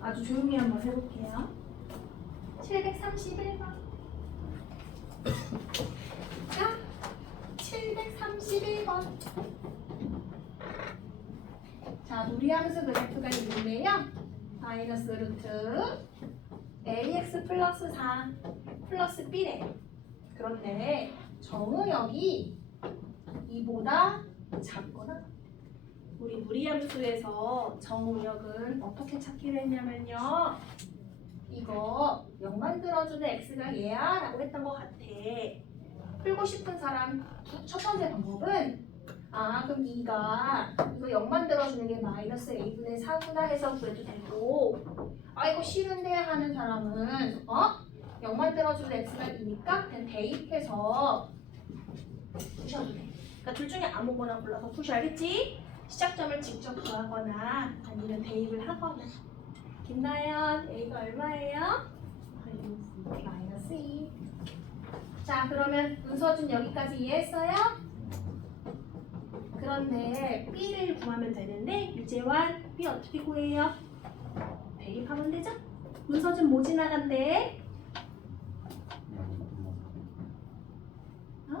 아주 조용히 한번 해볼게요. 731번. 자, 731번. 자, 놀이함수 그래프가 있는데요. 마이너스 루트 ax 플러스 4 플러스 b래. 그런데 정의역이 이보다 작거나 우리 무리함수에서 정의역은 어떻게 찾기로 했냐면요. 이거 0 만들어주는 x가 얘야 라고 했던 것 같아. 풀고 싶은 사람 두- 첫 번째 방법은 아 그럼 2가 이거 0 만들어주는 게 마이너스 a분의 4구나 해서 구해도 되고 아 이거 싫은데 하는 사람은 어? 0 만들어주는 x가 2니까 그냥 대입해서 푸셔도 돼. 그러니까 둘 중에 아무거나 골라서 푸셔 알겠지? 시작점을 직접 구하거나 아니면 대입을 하거나 김나연 A가 얼마예요? 마이너스 2 자 그러면 문서준 여기까지 이해했어요? 그런데 B를 구하면 되는데 유재환 B 어떻게 구해요? 대입하면 되죠? 문서준 뭐 지나간대? 어?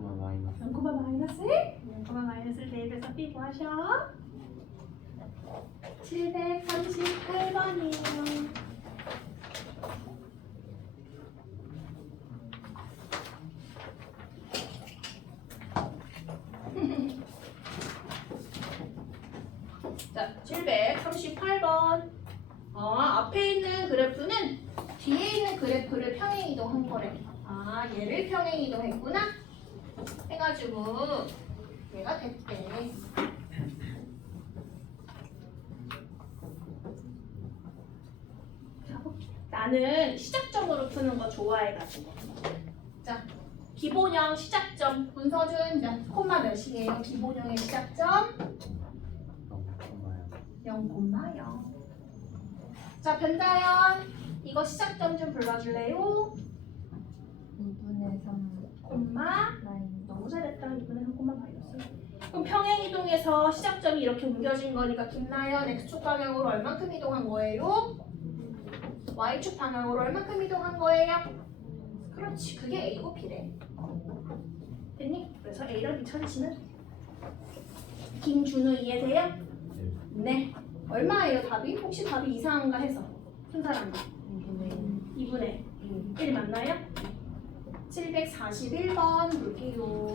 0, 마이너스 0, 마이너스 1? 0, 마이너스를 대입해서 B 구하셔 738번이에요 자, 738번. 어, 앞에 있는 그래프는 뒤에 있는 그래프를 평행 이동한 거래. 아, 얘를 평행 이동했구나. 해가지고 얘가 됐대. 가볼게. 나는 시작점으로 푸는 거 좋아 해가지고. 자, 기본형 시작점. 문서준 몇 콤마 몇이에요? 기본형의 시작점 0, 0,0. 자, 변자연 이거 시작점 좀 불러줄래요? 2분의 3 콤마 라인 너무 잘했다. 이번에 한 콤마 마이너스. 그럼 평행 이동에서 시작점이 이렇게 옮겨진 거니까 김나연 x축 방향으로 얼만큼 이동한 거예요? y축 방향으로 얼만큼 이동한 거예요? 그렇지. 그게 a고 b래. 됐니? 그래서 a랑 b 찾으시면 돼. 김준우 이해돼요? 네. 얼마예요 답이? 혹시 답이 이상한가 해서 푼 사람 2분의 2분의 1 1 맞나요? 741번 볼게요.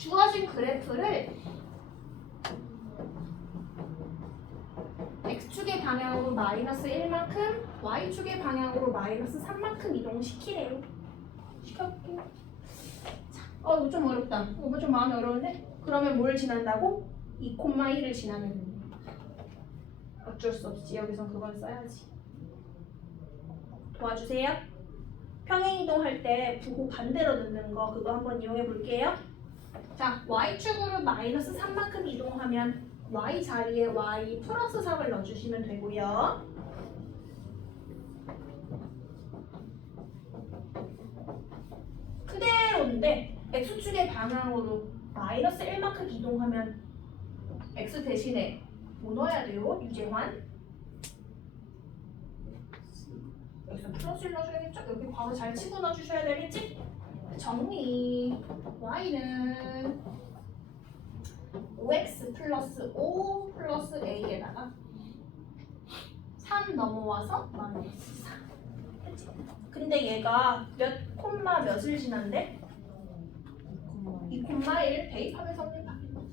주어진 그래프를 x축의 방향으로 마이너스 1만큼 y축의 방향으로 마이너스 3만큼 이동시키래요. 시켜볼게요. 어 이거 좀 어렵다. 이거 좀 마음이 어려운데? 그러면 뭘 지난다고? 2,1을 지나면 됩니다. 어쩔 수 없지. 여기서 그걸 써야지. 도와주세요. 평행 이동할 때 부호 반대로 넣는 거 그거 한번 이용해 볼게요. 자, y축으로 마이너스 3만큼 이동하면 y 자리에 y 플러스 3을 넣어주시면 되고요. 그대로인데 x축의 방향으로 마이너스 1만큼 이동하면 x 대신에 뭐 넣어야 돼요? 유재환? 여기서 플러스 1 넣어줘야겠죠? 여기 괄호 잘 치고 넣어주셔야 되겠지? 정리 y는 5x 플러스 5 플러스 a에다가 3 넘어와서 마이너스 4 그치? 근데 얘가 몇 콤마 몇을 지난대? 2,1 대입하면 성립 바뀐다.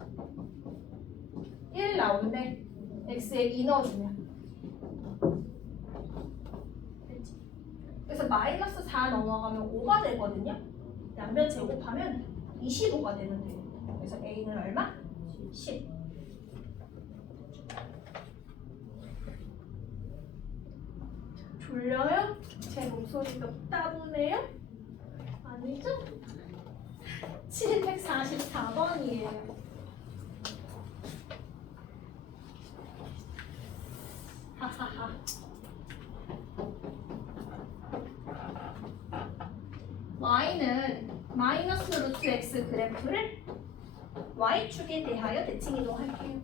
1 나오는데 x에 2 넣어주면 됐지? 그래서 마이너스 4 넘어가면 5가 되거든요. 양변 제곱하면 25가 되면 돼요. 그래서 a는 얼마? 10. 졸려요? 제 목소리 몇 따분해요? 아니죠? 744번이에요. 하하하. 플러스 루트 x 그래프를 y축에 대하여 대칭 이동할게요.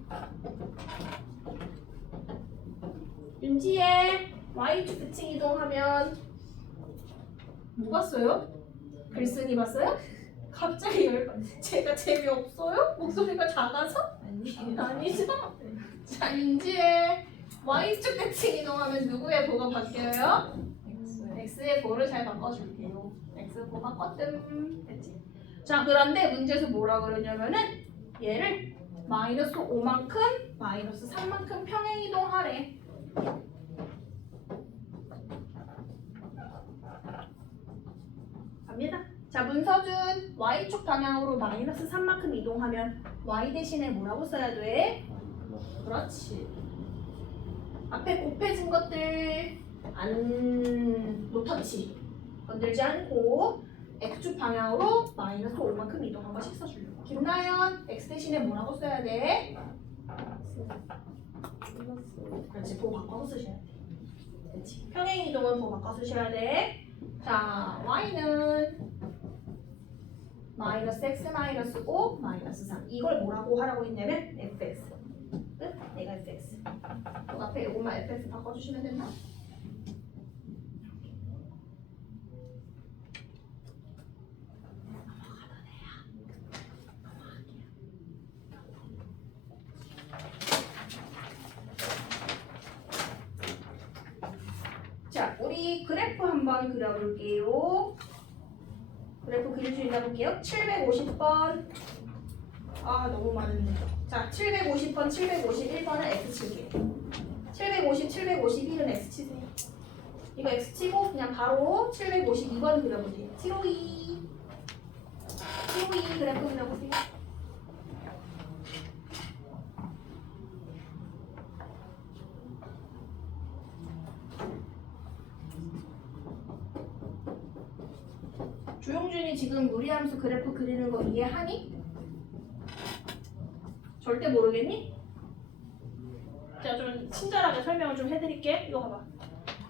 윤지의 y축 대칭 이동하면 뭐 봤어요? 글쓴이 봤어요? 갑자기 열받 제가 재미없어요? 목소리가 작아서? 아니. 아니죠? 자 윤지의 y축 대칭 이동하면 누구의 보가 바뀌어요? X의 보를 잘 바꿔줄게요. 보 바꿨음. 됐지? 자 그런데 문제에서 뭐라 그러냐면은 얘를 마이너스 5만큼 마이너스 3만큼 평행 이동하래. 갑니다. 자 문서준 y축 방향으로 마이너스 3만큼 이동하면 y 대신에 뭐라고 써야 돼? 그렇지. 앞에 곱해진 것들 안 노터치 건들지 않고 x축 방향으로 마이너스 5만큼 이동한 것씩 써주려고. 김나연 x 대신에 뭐라고 써야 돼? 그렇지 보 바꿔서 쓰셔야 돼. 그렇지. 평행 이동은 보 바꿔 쓰셔야 돼. 자 y는 마이너스 x 마이너스 5 마이너스 3 이걸 뭐라고 하라고 했냐면 fx 끝? 내가 fx 그 앞에 요것만 fx 바꿔주시면 된다. 자, 우리 그래프 한번 그려볼게요. 그래프 그릴 수 있나 볼게요. 750번. 아, 너무 많은데. 자, 750번, 751번은 X 칠게요. 750, 751은 X 치세요. 이거 X 치고 그냥 바로 752번 그려보세요. 752. 752 그래프 그려보세요. 조용준이 지금 무리함수 그래프 그리는 거 이해하니? 절대 모르겠니? 제가 좀 친절하게 설명을 좀 해드릴게. 이거 봐봐.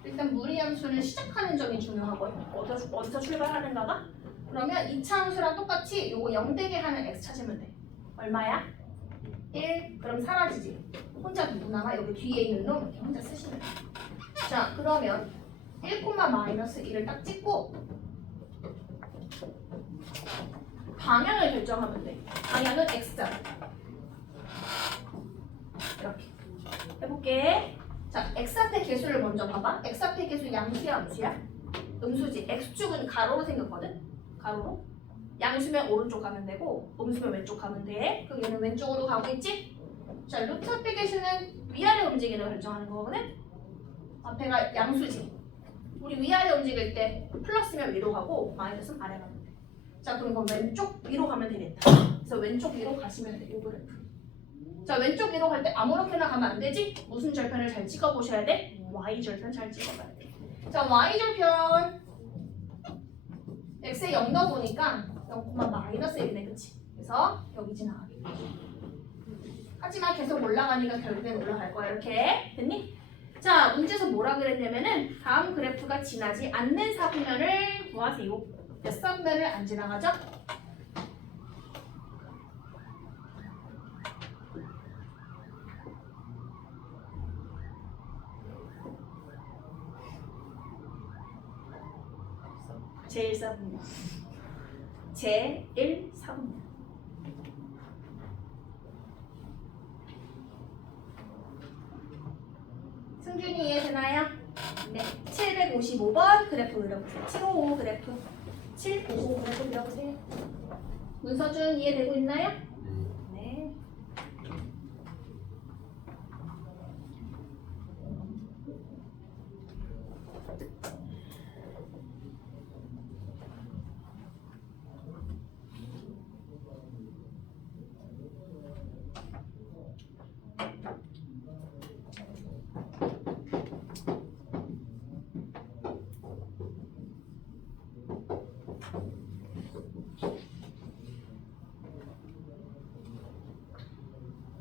일단 무리함수를 시작하는 점이 중요하거든요. 어디서, 어디서 출발하는가가? 그러면 이차 함수랑 똑같이 요거 0대게 하면 x 찾으면 돼. 얼마야? 1. 그럼 사라지지. 혼자 남아? 여기 뒤에 있는 놈 이렇게 혼자 쓰시면 돼. 자, 그러면 1, 마이너스 1을 딱 찍고 방향을 결정하면 돼. 방향은 x잖아. 이렇게 해볼게. 자, x 앞에 개수를 먼저 봐봐. x 앞에 개수 양수야, 암수야? 음수지. x축은 가로로 생겼거든. 가로로. 양수면 오른쪽 가면 되고, 음수면 왼쪽 가면 돼. 그럼 얘는 왼쪽으로 가고 있지? 자, 루트 앞에 개수는 위아래 움직이는 결정하는 거거든. 앞에가 양수지. 우리 위아래 움직일 때 플러스면 위로 가고 마이너스는 아래 가면 돼. 자 그럼 그럼 왼쪽 위로 가면 되겠다. 그래서 왼쪽 위로 가시면 돼요 그래프. 자 왼쪽 위로 갈 때 아무렇게나 가면 안 되지. 무슨 절편을 잘 찍어 보셔야 돼? y 절편 잘 찍어봐야 돼. 자 y 절편 x에 0 넣어보니까 0, 마이너스 1이네 그치? 그래서 여기 지나가게 돼. 하지만 계속 올라가니까 결국엔 올라갈 거야 이렇게 됐니? 자 문제에서 뭐라 그랬냐면은 다음 그래프가 지나지 않는 사분면을 구하세요. 몇 사분면을 안 지나가죠? 제1 사분면 제1 사분면 승준이 이해되나요? 네. 755번 그래프 그려보세요 755 그래프 755 그래프 그려보세요 문서준 이해되고 있나요? 네. 네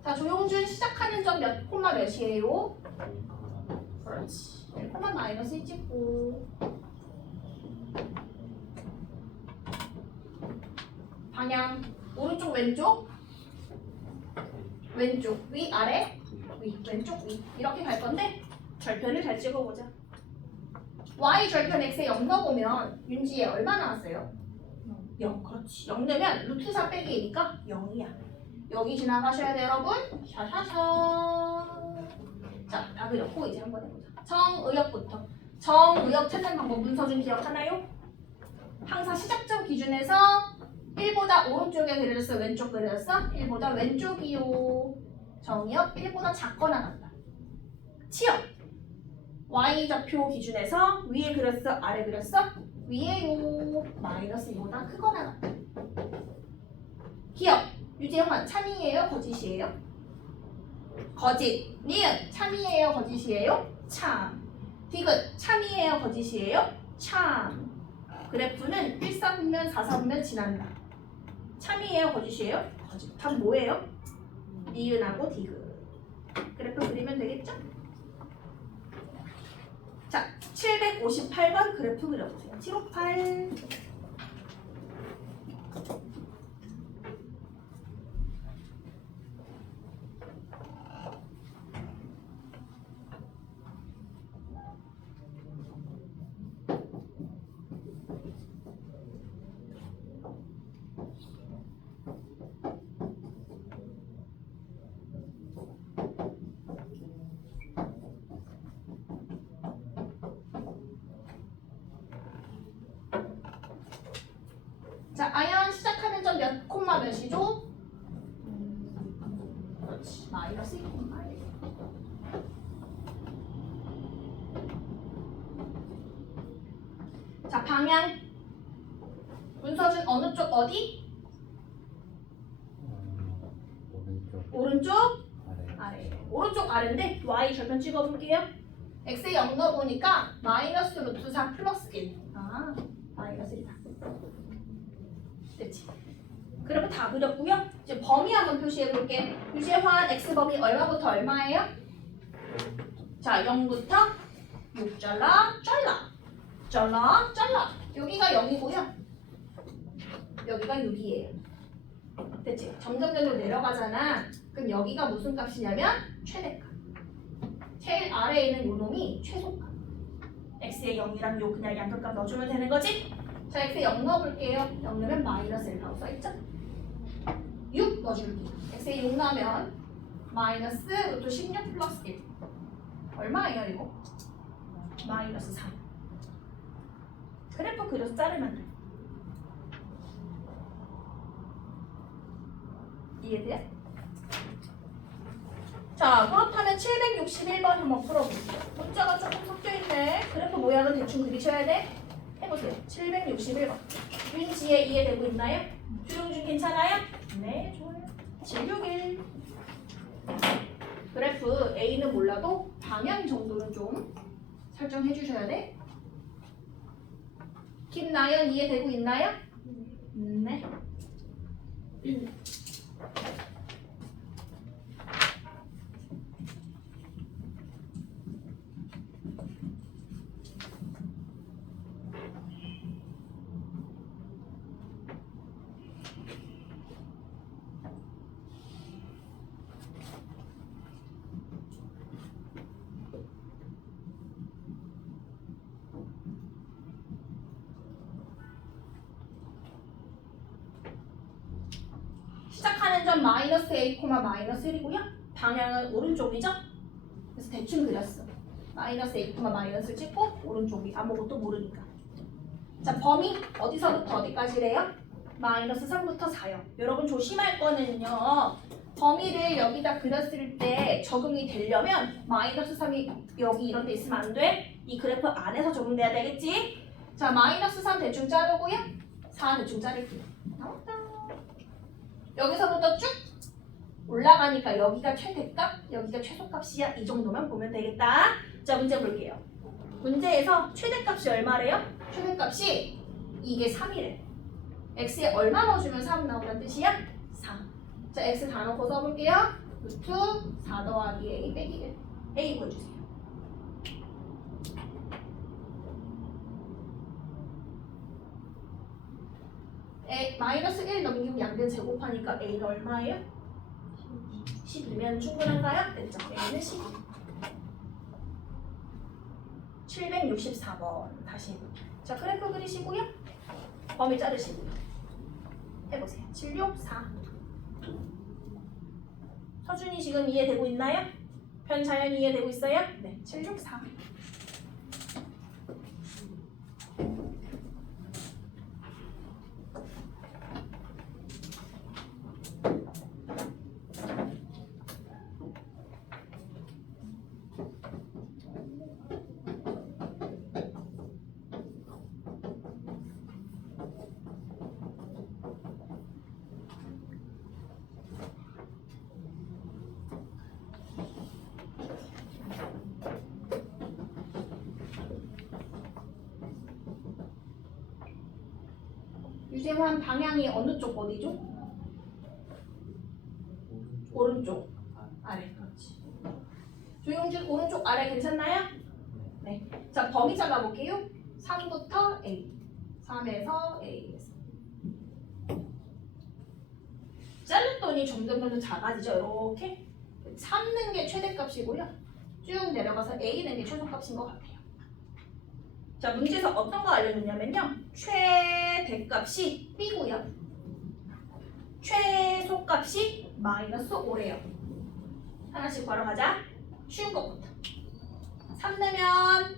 자, 조용준 시작하는 점 몇 콤마 몇이에요? 그렇지. 1 콤마 마이너스 1 찍고. 방향 오른쪽 왼쪽 왼쪽 위 아래 위 왼쪽 위 이렇게 갈 건데 절편을 잘 찍어보자. y 절편 x에 0 넣어보면 윤지에 얼마 나왔어요? 0 그렇지 0 넣으면 루트 4 빼기 2니까 0이야. 여기 지나가셔야 돼 여러분. 샤샤샤. 자, 다 그렸고 이제 한번 해보자. 정의역부터. 정의역 찾는 방법 문서준 기억하나요? 항상 시작점 기준에서 1보다 오른쪽에 그려졌어? 왼쪽 그려졌어? 1보다 왼쪽이요. 정의역 1보다 작거나 같다. 치역. Y좌표 기준에서 위에 그렸어? 아래 그렸어? 위에요. 마이너스 2보다 크거나 같다. 기억. 유재환 참이에요? 거짓이에요? 거짓. 니은 참이에요? 거짓이에요? 참. 디귿 참이에요? 거짓이에요? 참. 그래프는 1, 4분면 4, 4분면 지난다. 참이에요? 거짓이에요? 거짓. 답 뭐예요? 니은하고 디귿. 그래프 그리면 되겠죠? 자, 758번 그래프 그려보세요. 758. 자, 아연 시작하는 점 몇 콤마 몇이죠? 그렇지. 마이너스 2 콤마 1. 자, 방향. 문서준 어느 쪽 어디? 음, 오른쪽 오른쪽, 아래 아래. 오른쪽 아래인데 y 절편 찍어볼게요. x에 0 넣어보니까 마이너스 루트 4 플러스 1. 아, 마이너스 1이다. 됐지? 그리고 다 그렸고요. 이제 범위 한번 표시해 볼게. 유재환 x 범위 얼마부터 얼마예요? 자, 0부터 6 잘라, 잘라, 잘라, 잘라. 여기가 0이고요. 여기가 6이에요. 됐지? 점점 점점 내려가잖아. 그럼 여기가 무슨 값이냐면 최대값. 제일 아래에 있는 요 놈이 최소값. x의 0이랑 요 그냥 양극값 넣어주면 되는 거지? 자, x에 0 넣어볼게요. 0 넣으면 마이너스 1라고 써있죠? 6 넣어줄게. x에 6 넣으면 마이너스 루트 16 플러스 1. 얼마예요, 이거? 마이너스 3. 그래프 그려서 자르면 돼. 이해돼? 자, 그렇다면 761번 한번 풀어볼게요. 문자가 조금 섞여있네. 그래프 모양은 대충 그리셔야 돼. 해보세요. 761번. 윤지에 이해되고 있나요? 조용준 괜찮아요? 네, 좋아요. 761. 그래프 A는 몰라도 방향 정도는 좀 설정해 주셔야 돼. 김나연 이해되고 있나요? 네. 시작하는 점 마이너스 a, 마이너스 1이고요. 방향은 오른쪽이죠? 그래서 대충 그렸어. 마이너스 a, 마이너스 찍고 오른쪽이 아무것도 모르니까. 자 범위 어디서부터 어디까지래요? 마이너스 3부터 4요. 여러분 조심할 거는요. 범위를 여기다 그렸을 때 적응이 되려면 마이너스 3이 여기 이런 데 있으면 안 돼. 이 그래프 안에서 적응돼야 되겠지? 자 마이너스 3 대충 자르고요. 4 대충 자를게요. 나왔다. 여기서부터 쭉 올라가니까 여기가 최대값, 여기가 최소값이야. 이 정도만 보면 되겠다. 자, 문제 볼게요. 문제에서 최대값이 얼마래요? 최대값이 이게 3이래. x에 얼마 넣어주면 3 나온다는 뜻이야? 4. 자, x 다 넣고 써볼게요. 루트 4 더하기 a 빼기 1. a 구해주세요. A 마이너스 1 넘기고 양변 제곱하니까 A가 얼마예요? 11면 충분한가요? 됐죠. A는 12. 764번 다시 자 그래프 그리시고요. 범위 자르시고요. 해보세요. 764 서준이 지금 이해되고 있나요? 편 자연이 이해되고 있어요? 네, 764 유재환 방향이 어느 쪽 어디죠? 오른쪽. 아래 그렇지. 조용준 오른쪽 아래 괜찮나요? 네. 자 범위 잡아볼게요. 3부터 A. 3에서 A에서. 자르더니 점점 점점 작아지죠 이렇게? 참는 게 최대값이고요. 쭉 내려가서 A는 게 최소값인 것 같아요 자 문제에서 어떤 거 알려줬냐면요. 최대값이 B고요. 최소값이 마이너스 5래요. 하나씩 걸어가자. 쉬운 것부터. 3 넣으면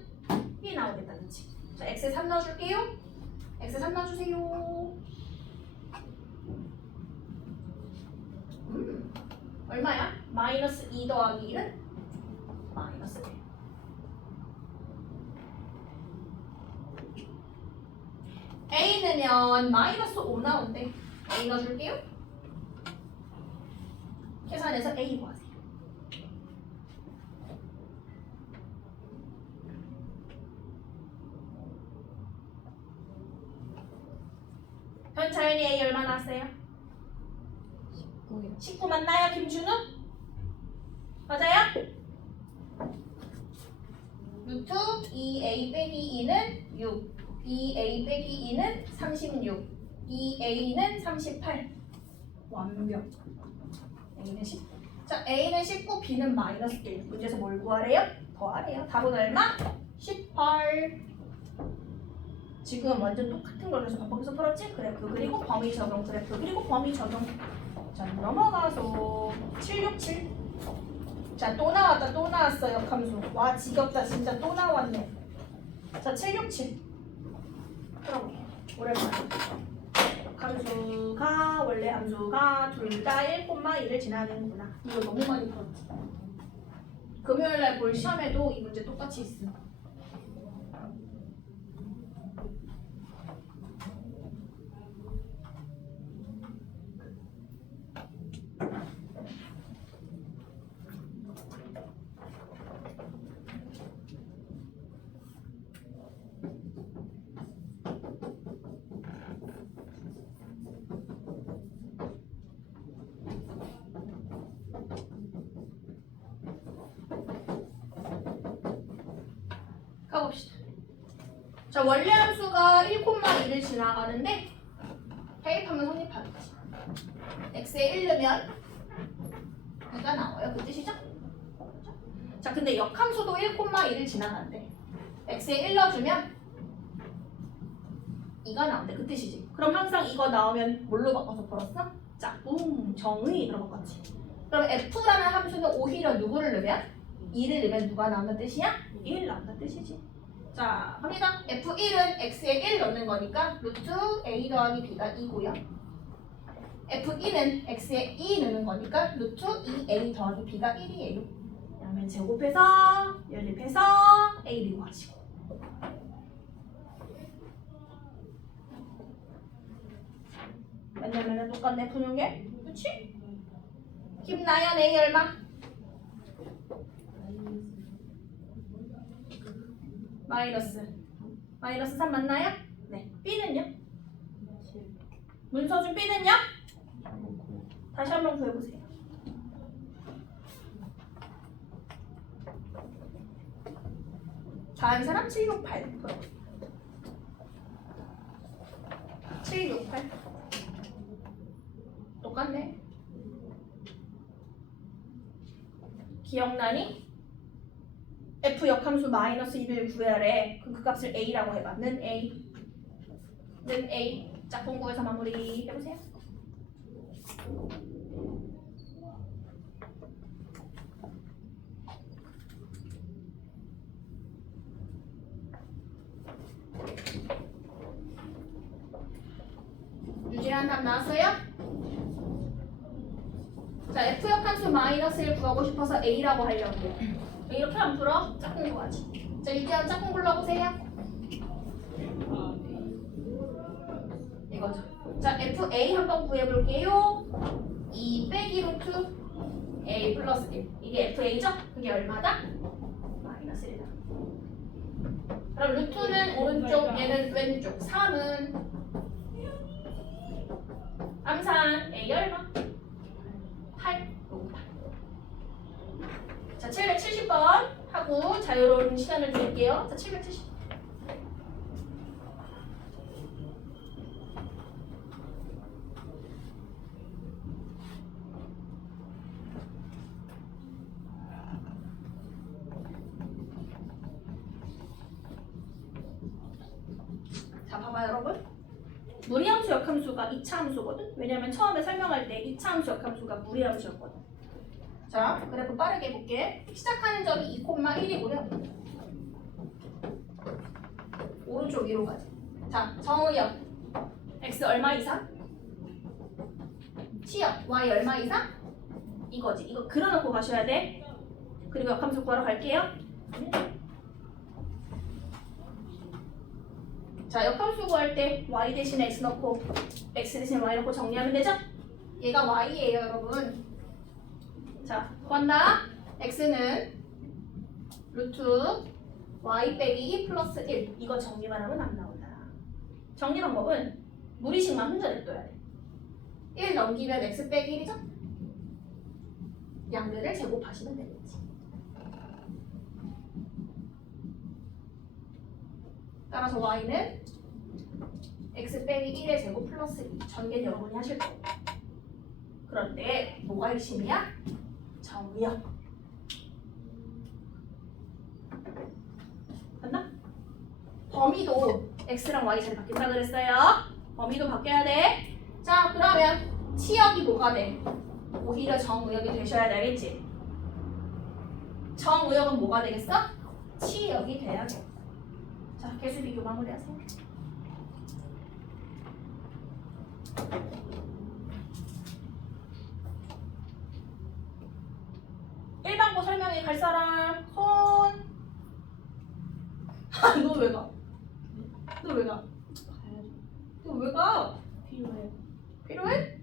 B 나오겠다 그치? 자 X에 3 넣어줄게요. X에 3 넣어주세요. 음, 얼마야? 마이너스 2 더하기 1은 마이너스 1 넣으면 마이너스 5 나온대 A 넣어줄게요 계산해서 A 구하세요 현 자연이 A 얼마 나왔어요? 9요. 19 맞나요 김준우? 맞아요? 루트 2A 빼기 2는 6 2A 빼기 2는 36 2A는 38 완벽. A는 10 자, A는 19, B는 마이너스 1 문제에서 뭘 구하래요? 더하래요. 답은 얼마? 18 지금 완전 똑같은 걸로 해서 반복해서 풀었지? 그래프 그리고 범위 적용 그래프 그리고 범위 적용. 자 넘어가서 767 자 또 나왔다 또 나왔어 역함수. 와 지겹다 진짜 또 나왔네. 자767 풀어볼게요 오랜만에. 역함수가 원래 함수가 둘 다 1,1을 지나는구나. 이거 너무 많이 풀었지. 금요일날 볼 시험에도 이 문제 똑같이 있어 가봅시다. 자, 원래 함수가 1,2를 지나가는데 대입하면 성립하겠지. x에 1 넣으면 2가 나와요. 그 뜻이죠? 자, 근데 역함수도 1,2를 지나가는데 x에 1 넣어주면 2가 나온대. 그 뜻이지. 그럼 항상 이거 나오면 뭘로 바꿔서 풀었어? 짝꿍, 정의 이로 바꿨지. 그럼 f라는 함수는 오히려 누구를 넣으면 2를 넣으면 누가 나온다는 뜻이야? 1 나온다는 뜻이지. 자, 합니다. F1은 X에 1 넣는 거니까 루트 A 더하기 B가 2고요. F2는 X에 2 넣는 거니까 루트 2A 더하기 B가 1이에요. 양면 제곱해서 연립해서 A를 구하시고. 맨날 똑같네 게. 그치? 김나연 A 얼마? 마이너스 마이너스 3 맞나요? 네 B는요? 문서준 B는요? 다시 한번 구해보세요 다음 사람 768 768 똑같네. 기억나니? F 역함수 마이너스 2를 구해야래. 그럼 그 값을 a라고 해봐. 는 a. 는 a. 짝꿍 구해서 마무리 해보세요. 유지한 답 나왔어요? 자, f 역함수 마이너스를 구하고 싶어서 a라고 하려고. 이렇게 안 풀어? 짝꿍 구하지. 자, 유지한 짝꿍 불러보세요. 이거죠. 자, fa 한번 구해볼게요. 2 빼기 루트 a 플러스 1. 이게 fa죠? 그게 얼마다? 마이너스 1이다. 그럼 루트는 오른쪽, 얘는 왼쪽. 3은 암산 A 얼마? 8. 요거 8. 자, 770번 하고 자유로운 시간을 드릴게요. 자, 770. 자, 봐봐요, 여러분. 무리함수 역함수가 2차 함수거든. 왜냐면 처음에 설명할 때 2차 함수 역함수가 무리함수였거든. 자, 그래프 빠르게 볼게. 시작하는 점이 2,1이고요. 오른쪽 위로 가자. 자, 정의역 x 얼마 이상? 치역 y 얼마 이상? 이거지. 이거 그려놓고 가셔야 돼. 그리고 역함수 구하러 갈게요. 자, 역함수 구할 때 y 대신에 x 넣고 x 대신에 y 넣고 정리하면 되죠? 얘가 y예요, 여러분. 자, 구한다. x는 루트 y 빼기 2 플러스 1. 이거 정리만 하면 안 나온다. 정리 방법은 무리식만 혼자 냅둬야 돼. 1 넘기면 x 빼기 1이죠? 양들을 제곱하시면 되겠지. 따라서 y는 x 빼기 1의 제곱 플러스 2 전개는 여러분이 하실 거고 그런데 뭐가 핵심이야? 정의역 맞나? 범위도 x랑 y 자리 바뀐다 그랬어요 범위도 바뀌어야 돼 자 그러면 치역이 뭐가 돼? 오히려 정의역이 되셔야 되겠지 정의역은 뭐가 되겠어? 치역이 돼야 돼 자, 개수 비교 마무리하세요. 일반고 설명회 갈 사람 손. 아, 너왜 가? 너 왜 가? 너왜 가? 필요해요. 필요해?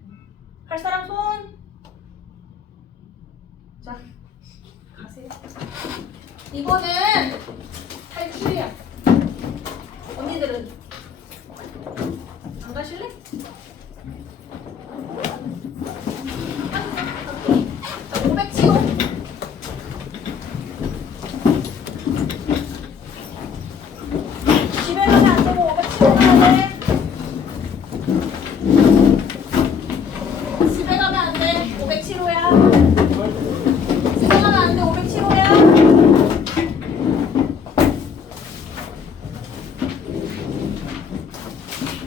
갈 사람 손. 자, 가세요. 이거는 탈출이야. 언니들은 안 가실래? 자, 500 치고. 집에 가면 안 되고 500 치고 가야 돼. 집에 가면 안 돼. 500 치료야. 집에 가면 안 돼. 500 치료야.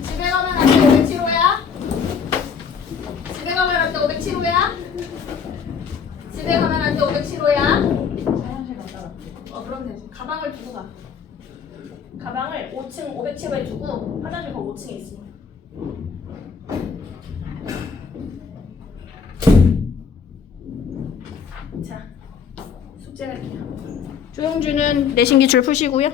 집에 가면 안 돼. 507호야. 집에 가면 안 돼. 507호야. 집에 가면 안 돼. 507호야. 화장실 갔다 왔어요. 어, 그럼 되지. 가방을 두고 가. 가방을 5층 507호에 두고 화장실 거 5층에 있으니까. 조용주는 내신 기출 푸시고요.